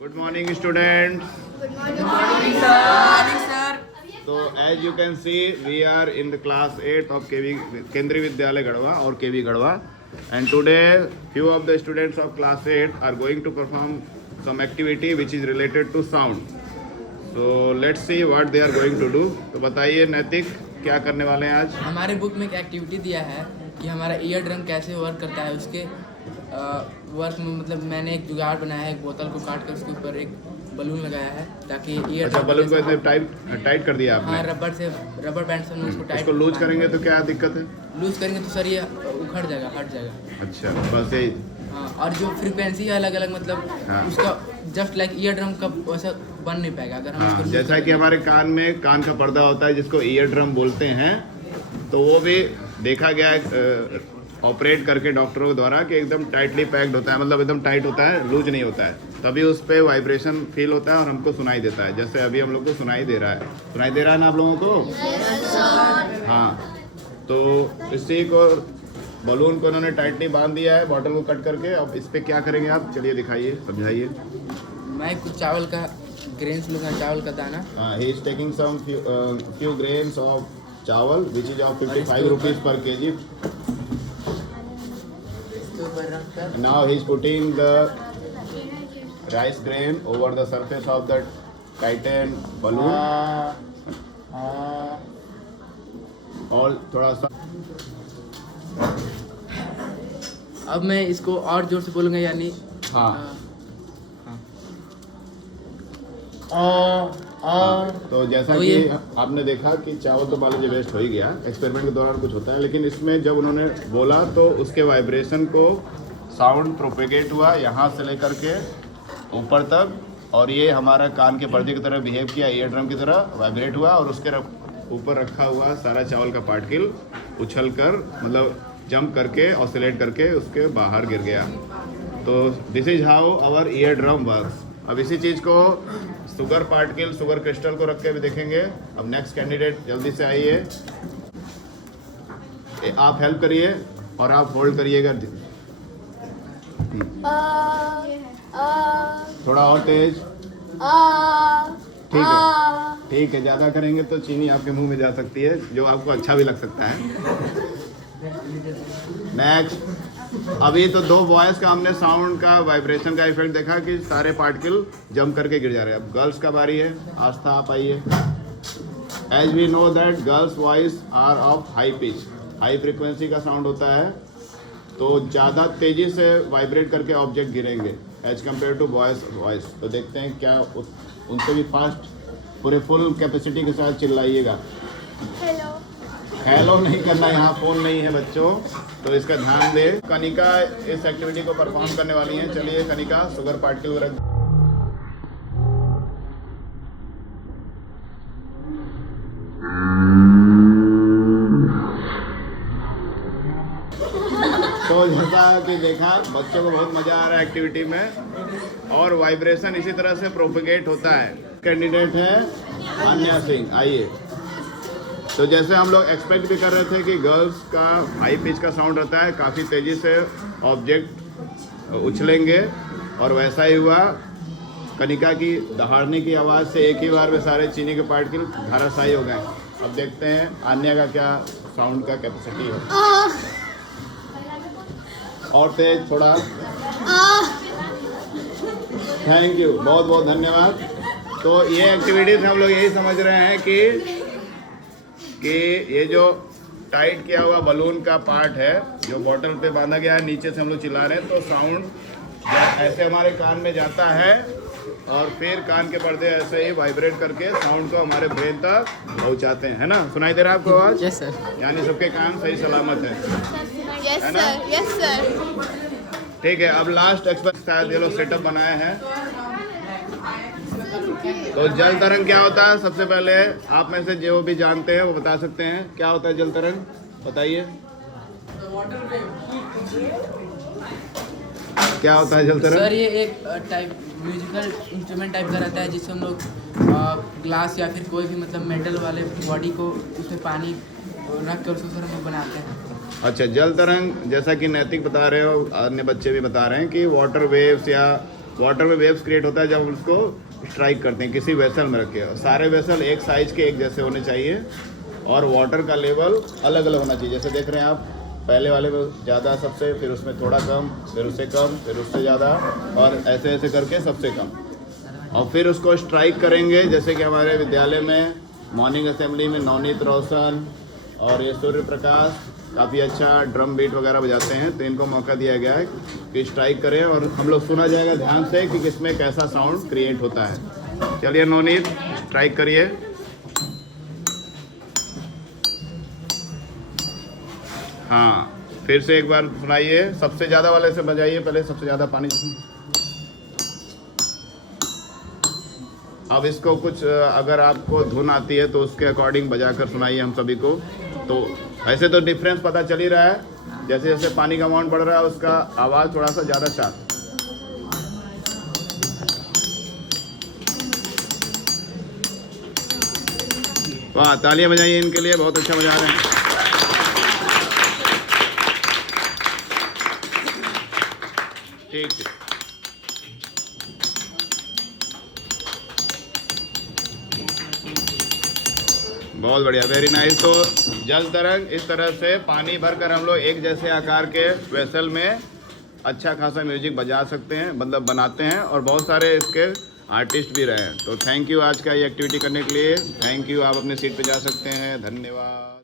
Good morning, students. Good morning, sir. So, as you can see, we are in the class 8 of Kendriya Vidyalaya Gadwa or KV Gadwa. And today, few of the students of class 8 are going to perform some activity which is related to sound. So, let's see what they are going to do. तो बताइए नैतिक क्या करने वाले हैं आज? हमारे book में एक एक्टिविटी दिया है कि हमारा ईयर ड्रम कैसे वर्क करता है। उसके वर्क में मतलब मैंने एक जुगाड़ बनाया है, एक बोतल को काट कर उसके ऊपर एक बलून लगाया है ताकि ईयर अच्छा, बलून को इतने टाइट कर दिया आपने? हाँ, रबर बैंड से हमने उसको टाइट। इसको लूज करेंगे तो क्या दिक्कत है? लूज करेंगे तो सर ये उखड़ जाएगा, हट जाएगा। अच्छा, बस यही। हाँ, और जो फ्रीक्वेंसी है अलग अलग मतलब हाँ। उसका जस्ट लाइक ईयर ड्रम का वैसा बन नहीं पाएगा अगर हम हाँ, उसको लूज जैसा कि करेंगे। हमारे कान में कान का पर्दा होता है जिसको ईयर ड्रम बोलते हैं, तो वो भी देखा गया है ऑपरेट करके डॉक्टरों के द्वारा कि एकदम टाइटली पैक्ड होता है, मतलब एकदम टाइट होता है, लूज नहीं होता है, तभी उस पर वाइब्रेशन फील होता है और हमको सुनाई देता है। जैसे अभी हम लोग को सुनाई दे रहा है ना आप लोगों को? हाँ, तो इसी को बलून को उन्होंने टाइटली बांध दिया है बॉटल को कट करके। अब इस पर क्या करेंगे आप? चलिए दिखाइए, समझाइए। मैं कुछ चावल का ग्रेन्स लूँगा, चावल का दाना। He is taking some few grains of chawal, which is of 55 rupees per kg. इसके ऊपर रखकर Now he is putting the rice grain over the surface of the tightened balloon. और थोड़ा सा अब मैं इसको और जोर से बोलूँगा, यानी हाँ। तो जैसा तो कि ये आपने देखा कि चावल तो मान लीजिए वेस्ट हो ही गया, एक्सपेरिमेंट के दौरान कुछ होता है, लेकिन इसमें जब उन्होंने बोला तो उसके वाइब्रेशन को साउंड प्रोपेगेट हुआ यहाँ से लेकर के ऊपर तक, और ये हमारा कान के पर्दे की तरह बिहेव किया, ईयर ड्रम की तरह वाइब्रेट हुआ, और उसके ऊपर रखा हुआ सारा चावल का पार्टिकल उछल कर मतलब जंप करके ऑसिलेट करके उसके बाहर गिर गया। तो this is how our ear drum works. अब इसी चीज़ को शुगर पार्टिकल, शुगर क्रिस्टल को रख के भी देखेंगे। अब नेक्स्ट कैंडिडेट जल्दी से आइए, आप हेल्प करिए और आप होल्ड करिएगा। थोड़ा और तेज। ठीक है, ज़्यादा करेंगे तो चीनी आपके मुंह में जा सकती है, जो आपको अच्छा भी लग सकता है। नेक्स्ट, अभी तो दो बॉयज़ का हमने साउंड का वाइब्रेशन का इफेक्ट देखा कि सारे पार्टिकल जंप करके गिर जा रहे हैं। अब गर्ल्स का बारी है। आस्था आप आइए। As we know that girls voice are of high pitch, high frequency का साउंड होता है, तो ज़्यादा तेज़ी से वाइब्रेट करके ऑब्जेक्ट गिरेंगे as compare to boys voice. तो देखते हैं क्या उनसे भी फास्ट पूरे फुल कैपेसिटी के साथ चिल्लाइएगा। हेलो नहीं करना, यहाँ फ़ोन नहीं है बच्चों, तो इसका ध्यान दे। कनिका इस एक्टिविटी को परफॉर्म करने वाली हैं। चलिए कनिका, शुगर पार्टिकल वगैरह। तो जैसा कि देखा, बच्चों को बहुत मज़ा आ रहा है एक्टिविटी में, और वाइब्रेशन इसी तरह से प्रोपेगेट होता है। कैंडिडेट है अन्या सिंह, आइए। तो जैसे हम लोग एक्सपेक्ट भी कर रहे थे कि गर्ल्स का हाई पिच का साउंड रहता है, काफ़ी तेज़ी से ऑब्जेक्ट उछलेंगे, और वैसा ही हुआ। कनिका की दहाड़ने की आवाज़ से एक ही बार में सारे चीनी के पार्टिकल धराशायी हो गए। अब देखते हैं आन्या का क्या साउंड का कैपेसिटी है। और तेज थोड़ा। थैंक यू, बहुत बहुत धन्यवाद। तो ये एक्टिविटीज़ हम लोग यही समझ रहे हैं कि ये जो टाइट किया हुआ बलून का पार्ट है जो बॉटल पे बांधा गया है, नीचे से हम लोग चिल्ला रहे हैं, तो साउंड ऐसे हमारे कान में जाता है और फिर कान के पर्दे ऐसे ही वाइब्रेट करके साउंड को हमारे ब्रेन तक पहुंचाते हैं, है ना? सुनाई दे रहा है आपको आवाज़? Yes sir. यानी सबके कान सही सलामत है। Yes sir. ठीक है, अब लास्ट एक्सपेरिमेंट शायद ये लोग सेटअप बनाए हैं। तो जल तरंग क्या होता है? सबसे पहले आप में से जो भी जानते हैं वो बता सकते हैं क्या होता है जल तरंग, बताइए क्या होता है जल तरंग? सर ये एक टाइप म्यूजिकल इंस्ट्रूमेंट टाइप का रहता है जिससे हम लोग ग्लास या फिर कोई भी मतलब मेटल वाले बॉडी को उसमें पानी रख कर उसको सर हम लोग बनाते हैं। अच्छा, जल तरंग जैसा कि नैतिक बता रहे हो, अन्य बच्चे भी बता रहे हैं कि वाटर वेव्स या वाटर में वेव्स क्रिएट होता है जब हम उसको स्ट्राइक करते हैं किसी वेसल में रखे। सारे वेसल एक साइज के एक जैसे होने चाहिए और वाटर का लेवल अलग अलग होना चाहिए। जैसे देख रहे हैं आप, पहले वाले में ज़्यादा सबसे, फिर उसमें थोड़ा कम, फिर उससे कम, फिर उससे ज़्यादा, और ऐसे ऐसे करके सबसे कम। और फिर उसको स्ट्राइक करेंगे। जैसे कि हमारे विद्यालय में मॉर्निंग असेंबली में नवनीत रोशन और ये सूर्य प्रकाश काफ़ी अच्छा ड्रम बीट वगैरह बजाते हैं, तो इनको मौका दिया गया है कि स्ट्राइक करें और हम लोग सुना जाएगा ध्यान से कि किसमें कैसा साउंड क्रिएट होता है। चलिए नवनीत, स्ट्राइक करिए। हाँ, फिर से एक बार सुनाइए, सबसे ज़्यादा वाले से बजाइए पहले, सबसे ज़्यादा पानी जिसमें। अब इसको कुछ अगर आपको धुन आती है तो उसके अकॉर्डिंग बजाकर सुनाइए हम सभी को। तो ऐसे तो डिफरेंस पता चल ही रहा है, जैसे जैसे पानी का अमाउंट बढ़ रहा है उसका आवाज़ थोड़ा सा ज़्यादा शार्प। वाह, तालियां बजाइए इनके लिए, बहुत अच्छा बजा रहे हैं। ठीक है, बहुत बढ़िया, वेरी नाइस। तो जल तरंग इस तरह से पानी भरकर हम लोग एक जैसे आकार के वेसल में अच्छा खासा म्यूजिक बजा सकते हैं, मतलब बनाते हैं, और बहुत सारे इसके आर्टिस्ट भी रहे हैं। तो थैंक यू आज का ये एक्टिविटी करने के लिए। थैंक यू, आप अपने सीट पे जा सकते हैं। धन्यवाद।